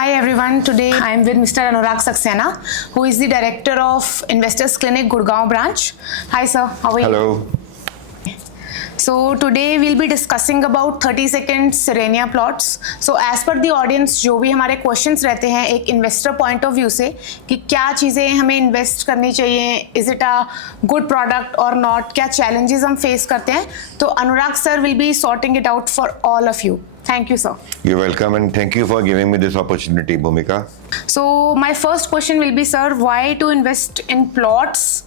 Hi everyone, today I am with Mr. Anurag Saxena, who is the Director of Investors Clinic, Gurgaon branch. Hi sir, how are you? Hello. So today we'll be discussing about 30 second Serenia plots. So as per the audience, जो भी हमारे questions रहते हैं एक investor point of view से कि क्या चीज़ें हमें invest करनी चाहिए, is it a good product or not, क्या challenges हम face करते हैं, तो अनुराग sir will be sorting it out for all of you. Thank you, sir. You're welcome and thank you for giving me this opportunity, Bhumika. So my first question will be, sir, why to invest in plots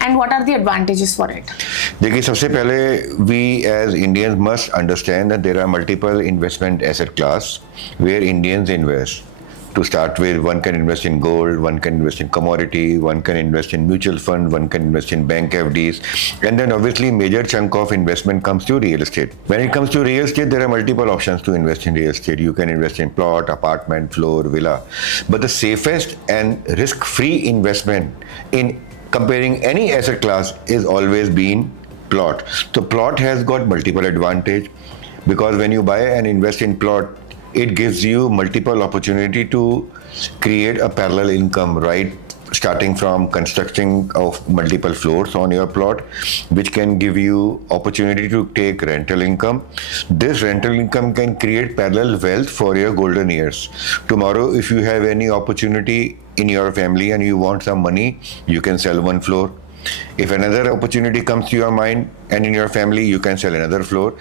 and what are the advantages for it? देखिए सबसे पहले we as Indians must understand that there are multiple investment asset class where Indians invest. To start with, one can invest in gold, one can invest in commodity, one can invest in mutual fund, one can invest in bank FDs, and then obviously major chunk of investment comes to real estate. When it comes to real estate, there are multiple options to invest in real estate. You can invest in plot, apartment, floor, villa, but the safest and risk-free investment in comparing any asset class is always been plot. So plot has got multiple advantage because when you buy and invest in plot, it gives you multiple opportunity to create a parallel income, right? Starting from constructing of multiple floors on your plot, which can give you opportunity to take rental income. This rental income can create parallel wealth for your golden years. Tomorrow, if you have any opportunity in your family and you want some money, you can sell one floor. If another opportunity comes to your mind and in your family, you can sell another floor.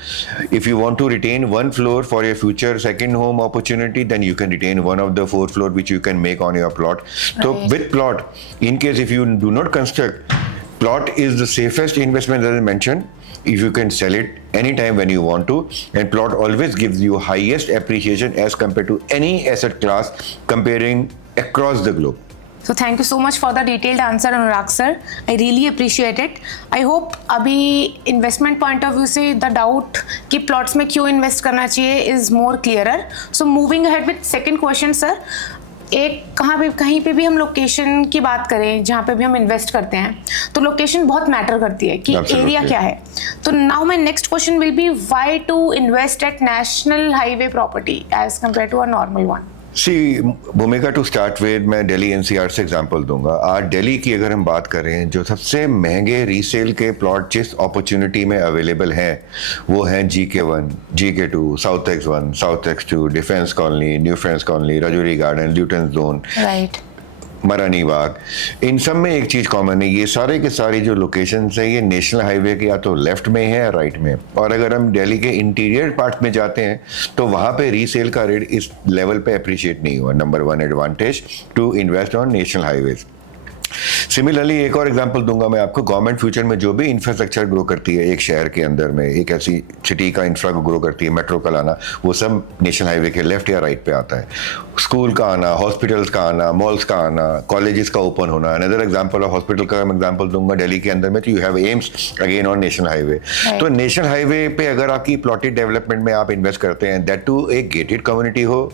If you want to retain one floor for your future second home opportunity, then you can retain one of the 4 floors which you can make on your plot. Right. So with plot, in case if you do not construct, plot is the safest investment as I mentioned. If you can sell it anytime when you want to, and plot always gives you highest appreciation as compared to any asset class comparing across the globe. So thank you so much for the detailed answer, Anurag sir. I really appreciate it. I hope अभी investment point of view से the doubt कि plots में क्यों invest करना चाहिए is more clearer. So moving ahead with second question, sir. एक कहीं पे भी हम लोकेशन की बात करें जहाँ पे भी हम इन्वेस्ट करते हैं तो लोकेशन बहुत मैटर करती है कि एरिया क्या है. तो now my next question will be why to invest at national highway property as compare to a normal one. See, Bhumika to start with मैं दिल्ली एनसीआर से एग्जांपल दूंगा. आज दिल्ली की अगर हम बात करें जो सबसे महंगे रीसेल के प्लॉट जिस अपॉर्चुनिटी में अवेलेबल हैं वो हैं GK1, GK2, south X1, south X2, defence colony, new friends colony, Rajouri garden, Lutyens zone, right, Maharani Bagh. इन सब में एक चीज़ कॉमन है, ये सारे के सारे जो लोकेशंस हैं ये नेशनल हाईवे के या तो लेफ्ट में है या राइट में. और अगर हम दिल्ली के इंटीरियर पार्ट में जाते हैं तो वहाँ पे रीसेल का रेट इस लेवल पे अप्रिशिएट नहीं हुआ. Number 1 advantage to invest on national highways. Similarly एक और एग्जांपल दूंगा मैं आपको. गवर्नमेंट फ्यूचर में जो भी इंफ्रास्ट्रक्चर ग्रो करती है एक शहर के अंदर में, एक ऐसी सिटी का इंफ्रा ग्रो करती है, मेट्रो का लाना, वो सब नेशनल हाईवे के लेफ्ट या राइट पे आता है. स्कूल का आना, हॉस्पिटल्स का आना, मॉल्स का आना, कॉलेजेस का ओपन होना. अनदर एग्जांपल ऑफ हॉस्पिटल का मैं एग्जांपल दूंगा दिल्ली के अंदर में, तो you have AIIMS again on national highway. तो नेशनल हाईवे पे अगर आपकी प्लॉटेड डेवलपमेंट में आप इन्वेस्ट करते हैं, दैट टू एक गेटेड कम्युनिटी हो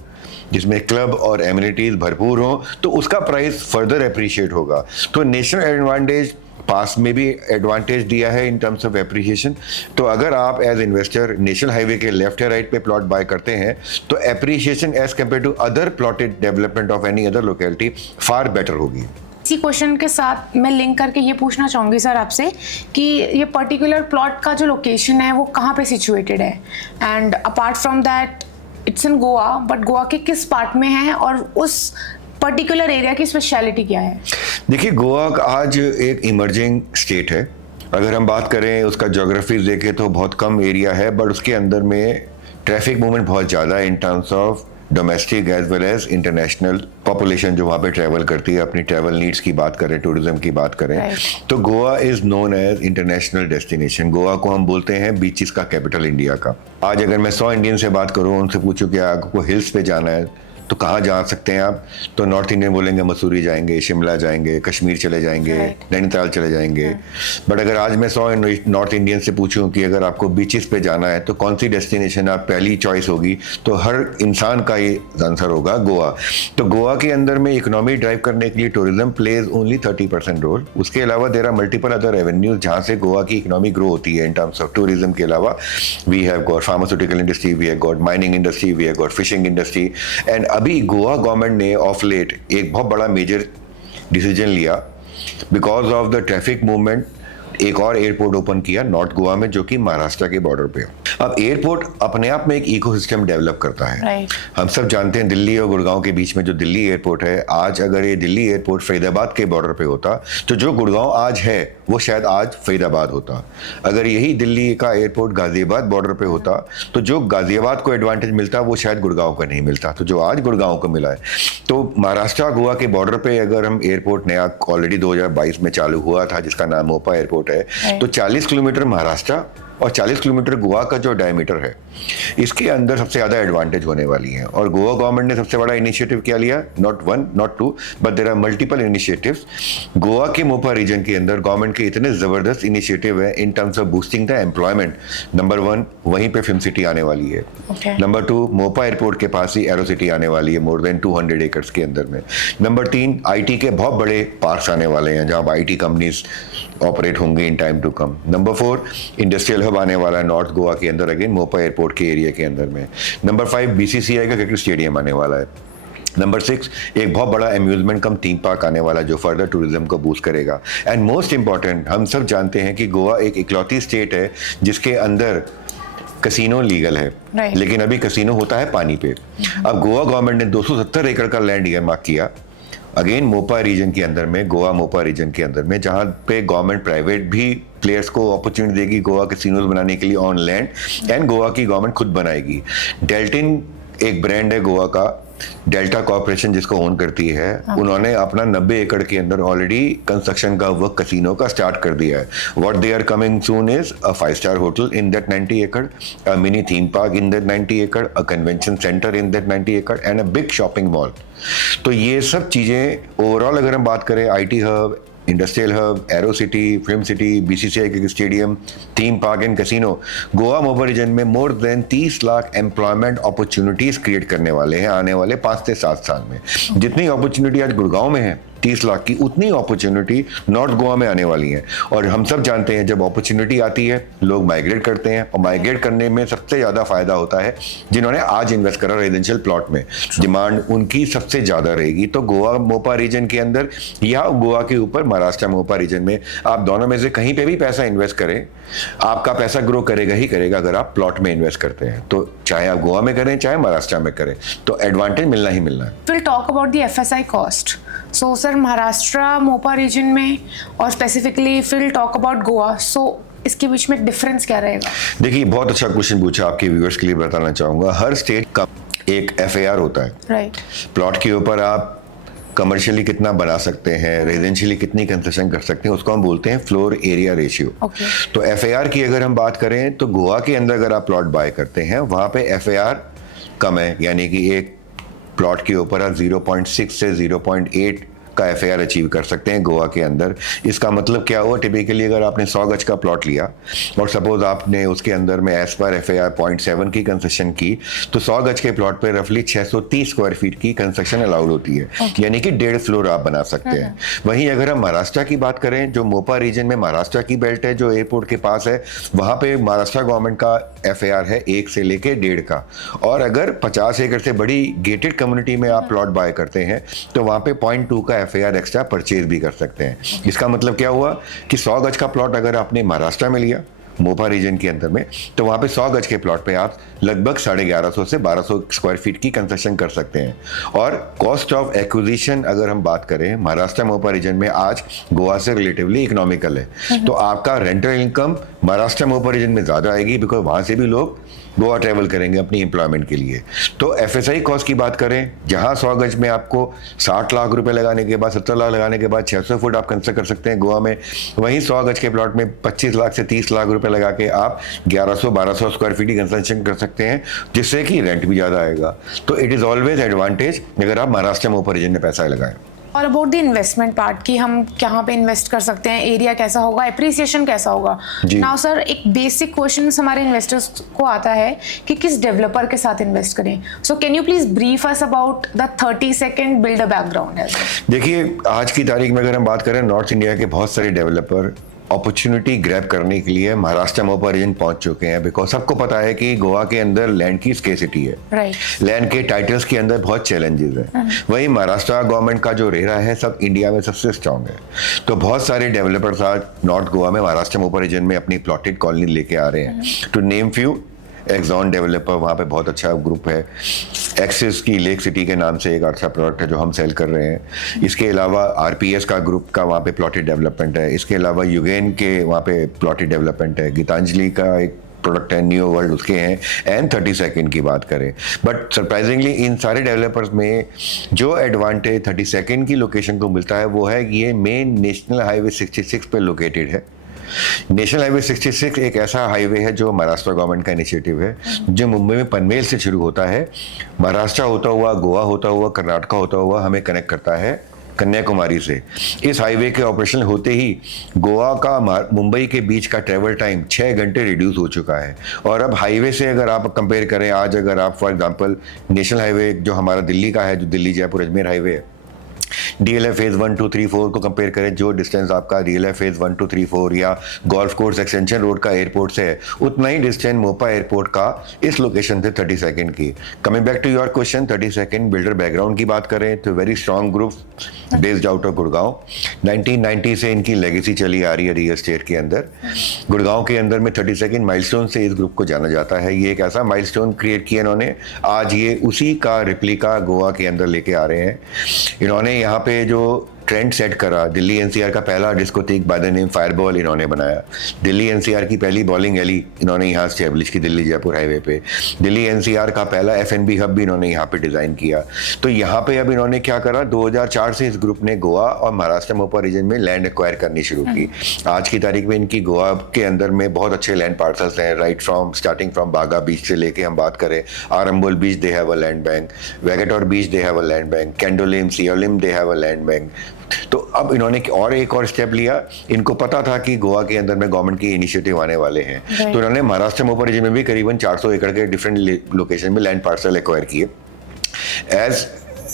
जिसमें क्लब और एमिनिटीज भरपूर हो, तो उसका प्राइस फर्दर अप्रिशिएट होगा. तो नेशनल एडवांटेज पास में भी एडवांटेज दिया है इन टर्म्स ऑफ एप्रिसिएशन. तो अगर आप एज इन्वेस्टर नेशनल हाईवे के लेफ्ट या राइट पे प्लॉट बाय करते हैं तो appreciation as compare to other plotted development of any other locality far better होगी. इसी क्वेश्चन के साथ मैं लिंक करके ये पूछना चाहूँगी सर आपसे कि ये पर्टिकुलर प्लॉट का जो लोकेशन है वो कहाँ पे सिचुएटेड है, and apart from that it's in Goa, but Goa के किस पार्ट में है और उस पर्टिकुलर एरिया की स्पेशलिटी क्या है? देखिए गोवा आज एक इमर्जिंग स्टेट है. अगर हम बात करें उसका ज्योग्राफी देखें तो बहुत कम एरिया है, बट उसके अंदर में ट्रैफिक मूवमेंट बहुत ज़्यादा है in terms of domestic as well as international population जो वहाँ पे ट्रैवल करती है. अपनी ट्रैवल नीड्स की बात करें, टूरिज्म की बात करें, तो Goa is known as international destination. Goa को हम बोलते हैं बीचेस का कैपिटल इंडिया का. आज अगर मैं 100 इंडियन से बात करूँ, उनसे पूछूं कि आपको हिल्स पे जाना है तो कहाँ जा सकते हैं आप, तो नॉर्थ इंडियन बोलेंगे मसूरी जाएंगे, शिमला जाएंगे, कश्मीर चले जाएंगे, नैनीताल चले जाएंगे. बट अगर आज मैं 100 नॉर्थ इंडियन से पूछूं कि अगर आपको बीचेस पे जाना है तो कौन सी डेस्टिनेशन आप पहली चॉइस होगी, तो हर इंसान का ये आंसर होगा गोवा. तो गोवा के अंदर में इकोनॉमी ड्राइव करने के लिए टूरिज्म प्लेज ओनली 30% रोल. उसके अलावा there are multiple other revenues जहाँ से गोवा की इकोनॉमी ग्रो होती है. इन टर्म्स ऑफ टूरिज्म के अलावा we have got pharmaceutical industry, we have got mining industry, we have got fishing industry and अभी गोवा गवर्नमेंट ने ऑफ लेट एक बहुत बड़ा मेजर डिसीजन लिया because of the traffic movement, एक और एयरपोर्ट ओपन किया नॉर्थ गोवा में जो कि महाराष्ट्र के बॉर्डर पे। अब एयरपोर्ट अपने आप में एक इकोसिस्टम डेवलप करता है। Right. हम सब जानते हैं दिल्ली और गुड़गांव के बीच में जो दिल्ली एयरपोर्ट है, आज अगर ये दिल्ली एयरपोर्ट फरीदाबाद के बॉर्डर पे होता तो जो गुड़गांव आज है वो शायद आज फरीदाबाद होता। अगर यही दिल्ली का एयरपोर्ट गाजियाबाद बॉर्डर पे होता तो जो गाजियाबाद को एडवांटेज मिलता वो शायद गुड़गांव को नहीं मिलता, तो जो आज गुड़गांव को मिला है। तो महाराष्ट्र गोवा के बॉर्डर पे अगर हम एयरपोर्ट नया ऑलरेडी 2022 में चालू हुआ था जिसका नाम मोपा एयरपोर्ट है, तो 40 किलोमीटर महाराष्ट्र और 40 किलोमीटर गोवा का जो डायमीटर है इसके अंदर सबसे ज़्यादा एडवांटेज होने वाली है। और गोवा गवर्नमेंट ने सबसे बड़ा इनिशिएटिव क्या लिया, not one not two but there are multiple initiatives. Goa के मोपा रीजन के अंदर गवर्नमेंट के इतने ज़बरदस्त इनिशिएटिव है in terms of boosting the employment. Number 1 वहीं पे फिल्म सिटी आने वाली है। नंबर 2 मोपा एयरपोर्ट के पास ही एरो सिटी आने वाली है मोर देन 200 एकर्स के अंदर में। नंबर 3 IT के बहुत बड़े पार्क्स आने वाले हैं जहाँ IT कंपनीज ऑपरेट होंगे in time to come. Number 4 industrial hub आने वाला है नॉर्थ गोवा के अंदर अगेन मोपा एयरपोर्ट के एरिया के अंदर में। नंबर 5 BCCI का क्रिकेट स्टेडियम आने वाला है। नंबर 6 एक बहुत बड़ा अम्यूजमेंट कम थीम पार्क आने वाला जो फर्दर टूरिज्म को बूस्ट करेगा। एंड मोस्ट इंपॉर्टेंट, हम सब जानते हैं कि गोवा एक इकलौती स्टेट है जिसके अंदर कसिनो लीगल है। Right. लेकिन अभी कसिनो होता है पानी पे। अब गोवा गवर्नमेंट ने 270 एकड़ का लैंड ईयरमार्क किया अगेन मोपा रीजन के अंदर में, गोवा मोपा रीजन के अंदर में, जहां पे गवर्नमेंट प्राइवेट भी प्लेयर्स को अपॉर्चुनिटी देगी गोवा कैसीनोज बनाने के लिए ऑन लैंड एंड गोवा की गवर्नमेंट खुद बनाएगी। डेल्टिन एक ब्रांड है गोवा का, डेल्टा कॉर्पोरेशन जिसको ओन करती है, उन्होंने अपना 90 एकड़ के अंदर ऑलरेडी कंस्ट्रक्शन का वर्क कैसीनो का स्टार्ट कर दिया है। What they are coming soon is a 5-star hotel in that 90 एकड़, a mini theme park in that 90 एकड़, a convention centre in that 90 एकड़ and a big shopping mall. तो ये सब चीजें ओवरऑल अगर हम बात करें IT hub, industrial hub, aero city, film city, BCCI cricket stadium, theme park and casino, Goa Mopa region में more than 30 lakh employment opportunities create करने वाले हैं आने वाले 5 से 7 साल में। जितनी अपॉर्चुनिटी आज गुड़गांव में है 30 लाख की, उतनी अपॉर्चुनिटी नॉर्थ गोवा में आने वाली है। और हम सब जानते हैं जब अपॉर्चुनिटी आती है लोग माइग्रेट करते हैं, और माइग्रेट करने में सबसे ज़्यादा फायदा होता है जिन्होंने आज इन्वेस्ट करा रेजिडेंशियल प्लॉट में, डिमांड उनकी सबसे ज़्यादा रहेगी। तो गोवा मोपा रीजन के अंदर या गोवा के ऊपर महाराष्ट्र मोपा रीजन में आप दोनों में से कहीं पे भी पैसा इन्वेस्ट करें, आपका पैसा ग्रो करेगा ही करेगा अगर आप प्लॉट में इन्वेस्ट करते हैं। तो चाहे आप गोवा में करें चाहे महाराष्ट्र में करें, तो एडवांटेज मिलना ही मिलना है। We'll talk about the FSI cost. So sir Maharashtra Mopa region में और स्पेसिफिकली फिर टॉक अबाउट गोवा, सो इसके बीच में डिफरेंस क्या रहेगा? देखिए बहुत अच्छा क्वेश्चन पूछा, आपके व्यूअर्स के लिए बताना चाहूँगा। हर स्टेट का एक FAR होता है। राइट। प्लॉट के ऊपर आप कमर्शियली कितना बना सकते हैं, रेजिडेंशियली कितनी कंस्ट्रक्शन कर सकते हैं, उसको हम बोलते हैं फ्लोर एरिया रेशियो। तो FAR की अगर हम बात करें तो गोवा के अंदर अगर आप प्लॉट बाय करते हैं वहाँ पे FAR कम है, यानी कि एक प्लॉट के ऊपर आप 0.6 से 0.8 का FAR अचीव कर सकते हैं गोवा के अंदर। इसका मतलब क्या हुआ, टिपिकली अगर आपने 100 गज का प्लॉट लिया और सपोज आपने उसके अंदर में एज पर FAR 0.7 की कंस्ट्रक्शन की, तो 100 गज के प्लॉट पे रफली 630 स्क्वायर फीट की कंस्ट्रक्शन अलाउड होती है, यानी कि 1.5 फ्लोर आप बना सकते हैं। वहीं अगर हम महाराष्ट्र की बात करें, जो मोपा रीजन में महाराष्ट्र की बेल्ट है जो एयरपोर्ट के पास है, वहाँ पे महाराष्ट्र गवर्नमेंट का FAR है 1 से लेके 1.5 का। और अगर 50 एकड़ से बड़ी गेटेड कम्युनिटी में आप प्लॉट बाय करते हैं तो वहाँ पे 0.2 का FAR एक्स्ट्रा परचेज भी कर सकते हैं। इसका मतलब क्या हुआ कि 100 गज का प्लॉट अगर आपने महाराष्ट्र में लिया मोपा रीजन के अंदर में, तो वहाँ पे 100 गज के प्लॉट पे आप लगभग 1150 से 1200 स्क्वायर फीट की कंस्ट्रक्शन कर सकते हैं। और कॉस्ट ऑफ एक्विजिशन अगर हम बात करें महाराष्ट्र मोपा रीजन में आज गोवा से रिलेटिवली इकोनॉमिकल है, तो आपका rental income Maharashtra Mopa region में ज़्यादा आएगी बिकॉज वहाँ से भी लोग गोवा ट्रैवल करेंगे अपनी एम्प्लॉयमेंट के लिए। तो FSI कॉस्ट की बात करें, जहां 100 गज में आपको 60 लाख रुपए लगाने के बाद 70 लाख लगाने के बाद 600 फुट आप कंस्ट्रक्ट कर सकते हैं गोवा में, वहीं 100 गज के प्लॉट में 25 लाख से 30 लाख रुपए लगा के आप 1100-1200 स्क्वायर फीट की कंस्ट्रक्शन कर सकते हैं, जिससे कि रेंट भी ज़्यादा आएगा। तो इट इज़ ऑलवेज एडवांटेज अगर आप महाराष्ट्र में ऊपर रीजन में पैसा लगाएं। और अबाउट द इन्वेस्टमेंट पार्ट की, हम कहाँ पे इन्वेस्ट कर सकते हैं, एरिया कैसा होगा, एप्रिसिएशन कैसा होगा? नाउ सर एक बेसिक क्वेश्चन हमारे इन्वेस्टर्स को आता है कि किस डेवलपर के साथ इन्वेस्ट करें। So can you please brief us about the 30 second build a background? देखिए आज की तारीख में अगर हम बात करें, नॉर्थ इंडिया के बहुत सारे डेवलपर अपॉर्चुनिटी ग्रैब करने के लिए महाराष्ट्र मोपा रीजन पहुंच चुके हैं, बिकॉज सबको पता है कि गोवा के अंदर लैंड की स्केसिटी है, राइट। लैंड के टाइटल्स के अंदर बहुत चैलेंजेस है। वही महाराष्ट्र गवर्नमेंट का जो रेरा है सब इंडिया में सबसे स्ट्रांग है। तो बहुत सारे डेवलपर्स आज नॉर्थ गोवा में महाराष्ट्र मोपा रीजन में अपनी प्लॉटेड कॉलोनी लेके आ रहे हैं। To name few, Exxon developer, वहाँ पे बहुत अच्छा ग्रुप है। एक्सिस की लेक सिटी के नाम से एक अच्छा प्रोडक्ट है जो हम सेल कर रहे हैं। इसके अलावा आरपीएस का ग्रुप का वहाँ पे प्लॉटेड डेवलपमेंट है। इसके अलावा युगेन के वहाँ पे प्लॉटेड डेवलपमेंट है। गीतांजलि का एक प्रोडक्ट है न्यू वर्ल्ड, उसके हैं। एंड 32nd की बात करें, बट सरप्राइजिंगली इन सारे डेवलपर्स में जो एडवांटेज 32nd की लोकेशन को मिलता है वो है कि ये मेन नेशनल हाईवे 66 पे लोकेटेड है। नेशनल हाईवे 66 एक ऐसा हाईवे है जो महाराष्ट्र गवर्नमेंट का इनिशिएटिव है, जो मुंबई में पनवेल से शुरू होता है, महाराष्ट्र होता हुआ, गोवा होता हुआ, कर्नाटक होता हुआ हमें कनेक्ट करता है कन्याकुमारी से। इस हाईवे के ऑपरेशन होते ही गोवा का मुंबई के बीच का ट्रैवल टाइम 6 घंटे रिड्यूस हो चुका है। और अब हाईवे से अगर आप कंपेयर करें, आज अगर आप फॉर एग्जांपल नेशनल हाईवे जो हमारा दिल्ली का है, जो दिल्ली जयपुर अजमेर हाईवे है, DLF फेज 1 2 3 4 को कंपेयर करें, जो डिस्टेंस आपका DLF फेज 1 2 3 4 या गोल्फ कोर्स एक्सटेंशन रोड का एयरपोर्ट से है, उतना ही डिस्टेंस मोपा एयरपोर्ट का इस लोकेशन से 32nd की। Coming back to your question, 32nd builder background की बात करें तो very strong group based out of Gurgaon. 1990 से इनकी लेगेसी चली आ रही है रियल एस्टेट के अंदर। गुड़गांव के अंदर में 32nd माइलस्टोन से इस ग्रुप को जाना जाता है। ये एक ऐसा माइलस्टोन क्रिएट किया इन्होंने, आज ये उसी का रिप्लिका गोवा के अंदर लेके आ रहे हैं। इन्होंने यहाँ पे जो ट्रेंड सेट करा, दिल्ली एनसीआर का पहला discotheque by the name fireball इन्होंने बनाया। दिल्ली एनसीआर की पहली बॉलिंग एली इन्होंने यहाँ स्टैब्लिश की दिल्ली जयपुर हाईवे पे। दिल्ली एनसीआर का पहला F&B हब भी इन्होंने यहाँ पे डिज़ाइन किया। तो यहाँ पे अब इन्होंने क्या करा, 2004 से इस ग्रुप ने गोवा और महाराष्ट्र मोपा रीजन में लैंड एक्वायर करनी शुरू की। आज की तारीख में इनकी गोवा के अंदर में बहुत अच्छे लैंड पार्सल्स हैं, right from starting from Baga beach से लेके हम बात करें Arambol beach they have a land bank, Vagator beach they have a land bank, Candolim Siolim they have a land bank. तो अब इन्होंने और एक और स्टेप लिया। इनको पता था कि गोवा के अंदर में गवर्नमेंट के इनिशिएटिव आने वाले हैं, तो इन्होंने महाराष्ट्र मोपा रीजन में भी करीबन 400 एकड़ के डिफरेंट लोकेशन में लैंड पार्सल एक्वायर किए। एज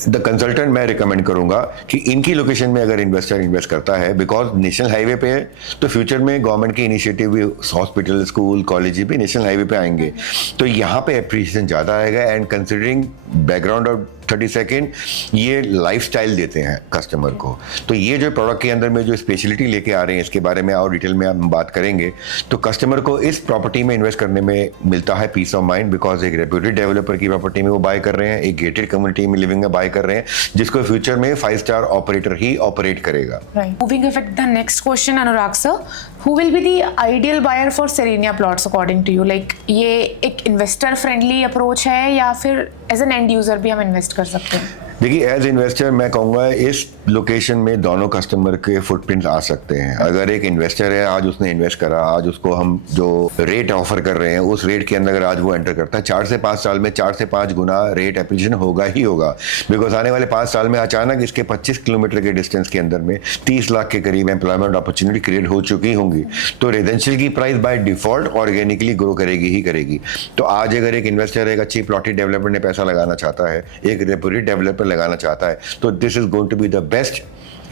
द कंसल्टेंट मैं रिकमेंड करूंगा कि इनकी लोकेशन में अगर इन्वेस्टर इन्वेस्ट करता है, बिकॉज नेशनल हाईवे पे है, तो फ्यूचर में गवर्नमेंट के इनिशिएटिव भी, हॉस्पिटल, स्कूल, कॉलेज भी नेशनल हाईवे पे आएंगे, तो यहाँ पे एप्रिसिएशन ज़्यादा आएगा। And considering background of 32nd, ये लाइफस्टाइल देते हैं कस्टमर को। तो ये जो प्रोडक्ट के अंदर में जो स्पेशलिटी लेके आ रहे हैं, इसके बारे में और डिटेल में हम बात करेंगे। तो कस्टमर को इस प्रॉपर्टी में इन्वेस्ट करने में मिलता है पीस ऑफ माइंड, बिकॉज एक रेप्यूटेड डेवलपर की प्रॉपर्टी में वो बाय कर रहे हैं, एक गेटेड कम्युनिटी में लिविंग में बाय कर रहे हैं, जिसको फ्यूचर में 5 स्टार ऑपरेटर ही ऑपरेट करेगा। Moving ahead, the next question, Anurag sir, who will be the ideal buyer for Serenia plots according to you? Like ये एक investor friendly approach है या फिर as an end user भी हम invest कर सकते हैं? देखिए, एज इन्वेस्टर मैं कहूँगा इस लोकेशन में दोनों कस्टमर के फुटप्रिंट्स आ सकते हैं। अगर एक इन्वेस्टर है, आज उसने इन्वेस्ट करा, आज उसको हम जो रेट ऑफर कर रहे हैं उस रेट के अंदर अगर आज वो एंटर करता है, 4 से 5 साल में 4 से 5 गुना रेट एप्रिसिएशन होगा ही होगा। बिकॉज आने वाले 5 साल में अचानक इसके 25 किलोमीटर के डिस्टेंस के अंदर में 30 लाख के करीब एम्प्लॉयमेंट अपॉर्चुनिटी क्रिएट हो चुकी होंगी। तो रेजिडेंशियल की price by default organically grow करेगी ही करेगी। तो आज अगर एक इन्वेस्टर एक अच्छी प्लॉटेड डेवलपर ने पैसा लगाना चाहता है, एक रेप्यूटेड डेवलपर लगाना चाहता है, तो this is going to be the best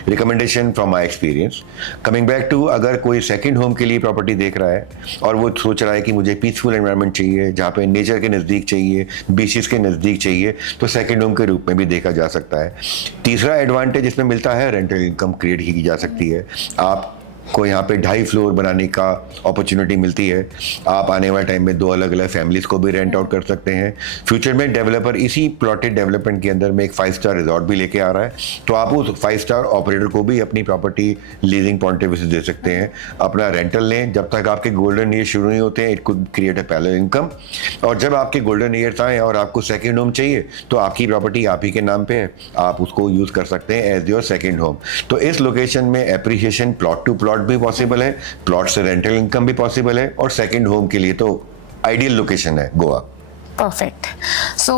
recommendation from my experience. Coming back to, अगर कोई सेकंड होम के लिए प्रॉपर्टी देख रहा है और वो सोच रहा है कि मुझे पीसफुल एनवायरनमेंट चाहिए, जहाँ पे नेचर के नज़दीक चाहिए, बीचेस के नज़दीक चाहिए, तो सेकंड होम के रूप में भी देखा जा सकता है। तीसरा एडवांटेज इसमें मिलता है, रेंटल इनकम क्रिएट की जा सकती है। आप को यहाँ पे 2.5 फ्लोर बनाने का अपॉर्चुनिटी मिलती है। आप आने वाले टाइम में 2 अलग अलग फैमिलीज को भी रेंट आउट कर सकते हैं। फ्यूचर में डेवलपर इसी प्लॉटेड डेवलपमेंट के अंदर में एक 5 स्टार रिजॉर्ट भी लेके आ रहा है, तो आप उस 5 स्टार ऑपरेटर को भी अपनी property leasing point of view से दे सकते हैं। अपना रेंटल लें, जब तक आपके गोल्डन ईयर शुरू नहीं होते हैं, it could create a parallel income. और जब आपके गोल्डन ईयर्स आए और आपको सेकेंड होम चाहिए, तो आपकी प्रॉपर्टी आप ही के नाम पे है, आप उसको यूज़ कर सकते हैं एज योर सेकेंड होम। तो इस लोकेशन में एप्रिसिएशन प्लॉट टू प्लॉट भी पॉसिबल है, प्लॉट से रेंटल इनकम भी पॉसिबल है, और सेकंड होम के लिए तो आइडियल लोकेशन है गोवा। परफेक्ट. सो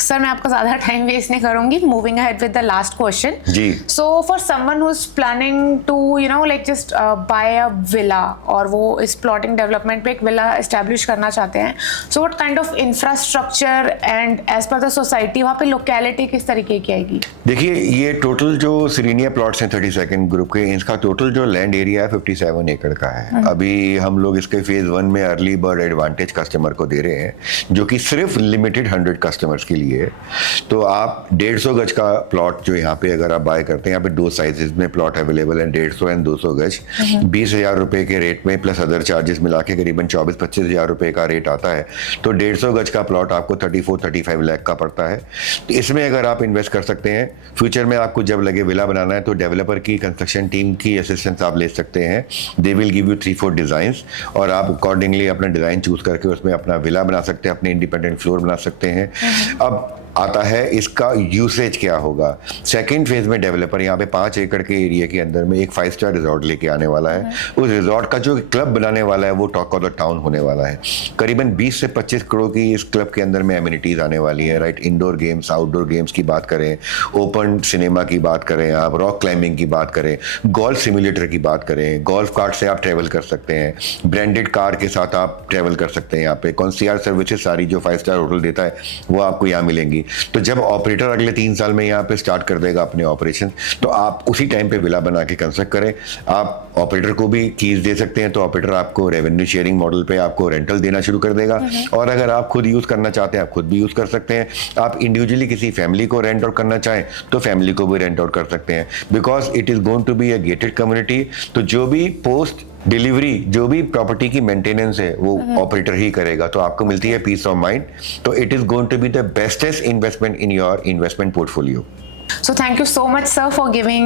सर मैं आपका ज़्यादा टाइम वेस्ट नहीं करूँगी. Moving ahead with the last question. जी. So for someone who is planning to like just buy a villa, और वो इस प्लॉटिंग डेवलपमेंट पे एक विला एस्टेब्लिश करना चाहते हैं, so what kind of infrastructure and as per the society वहाँ पे लोकेलिटी किस तरीके की आएगी? देखिए, ये टोटल जो सिरेनिया प्लॉट्स हैं 32nd ग्रुप के, इसका टोटल जो लैंड एरिया है 57 एकड़ का है. अभी हम लोग इसके फेज 1 में अर्ली बर्ड एडवांटेज कस्टमर को दे रहे हैं, जो कि सिर्फ लिमिटेड 100 कस्टमर्स के लिए है. तो आप 150 गज का प्लॉट जो यहाँ पे अगर आप बाय करते हैं, यहाँ पे 2 साइजेस में प्लॉट अवेलेबल है, 150 एंड 200 गज, 20,000 रुपए के रेट में प्लस अदर चार्जेस मिला के करीबन 24-25 हज़ार रुपए का रेट आता है. तो 150 गज का प्लॉट आपको 34-35 लाख का पड़ता है. तो इसमें अगर आप इन्वेस्ट कर सकते हैं, फ्यूचर में आपको जब लगे विला बनाना है तो डेवलपर की, कंस्ट्रक्शन टीम की असिस्टेंस आप ले सकते हैं. They will give you 3-4 designs, और आप अकॉर्डिंगली अपना डिजाइन चूज करके उसमें अपना विला बना सकते हैं, अपने इंडिपेंडेंट फ्लोर बना सकते हैं. अब आता है इसका यूसेज क्या होगा. सेकंड फेज में डेवलपर यहाँ पे 5 एकड़ के एरिया के अंदर में एक 5 स्टार रिजॉर्ट लेके आने वाला है. उस रिजॉर्ट का जो क्लब बनाने वाला है वो टॉक ऑफ द टाउन होने वाला है. करीबन 20 से 25 करोड़ की इस क्लब के अंदर में एमिनिटीज आने वाली है. Right, indoor games, outdoor games की बात करें, ओपन सिनेमा की बात करें, आप रॉक क्लाइंबिंग की बात करें, गोल्फ सिमुलेटर की बात करें, गोल्फ कार्ट से आप ट्रेवल कर सकते हैं, ब्रांडेड कार के साथ आप ट्रेवल कर सकते हैं. यहाँ पे कंसीयर्ज सर्विसेज सारी जो 5 स्टार होटल देता है वो आपको यहाँ मिलेंगी. तो जब ऑपरेटर अगले 3 साल में यहाँ पे स्टार्ट कर देगा अपने ऑपरेशन, तो आप उसी टाइम पे विला बना के कंस्ट्रक्ट करें. आप ऑपरेटर को भी कीज दे सकते हैं, तो ऑपरेटर आपको रेवेन्यू शेयरिंग मॉडल पे आपको रेंटल देना शुरू कर देगा. और अगर आप खुद यूज करना चाहते हैं, आप खुद भी यूज कर सकते हैं. आप इंडिविजुअली किसी फैमिली को रेंट आउट करना चाहें तो फैमिली को भी रेंट आउट कर सकते हैं, because it is going to be a gated community. तो जो भी पोस्ट डिलीवरी, जो भी प्रॉपर्टी की मेंटेनेंस है वो ऑपरेटर ही करेगा. तो आपको मिलती है पीस ऑफ माइंड. तो it is going to be the bestest investment in your investment portfolio. So thank you so much, sir, for giving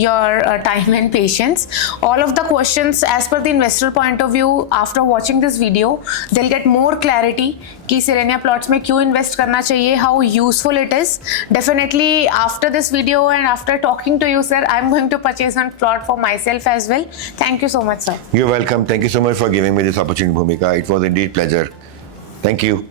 your time and patience. All of the questions, as per the investor point of view, after watching this video, they'll get more clarity कि सिरेनिया plots में क्यों invest करना चाहिए, how useful it is. Definitely, after this video and after talking to you, sir, I'm going to purchase one plot for myself as well. Thank you so much, sir. You're welcome. Thank you so much for giving me this opportunity, Bhumika. It was indeed pleasure. Thank you.